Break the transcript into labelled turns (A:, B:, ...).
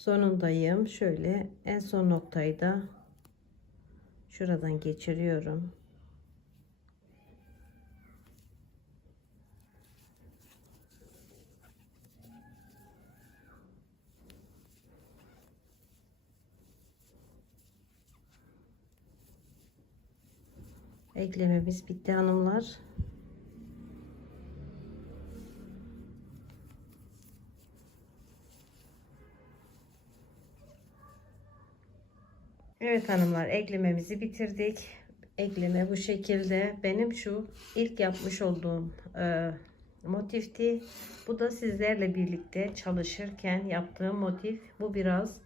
A: sonundayım. Şöyle en son noktayı da şuradan geçiriyorum. Eklememiz bitti hanımlar. Evet hanımlar eklememizi bitirdik. Ekleme bu şekilde. Benim şu ilk yapmış olduğum e, motifti. Bu da sizlerle birlikte çalışırken yaptığım motif. Bu biraz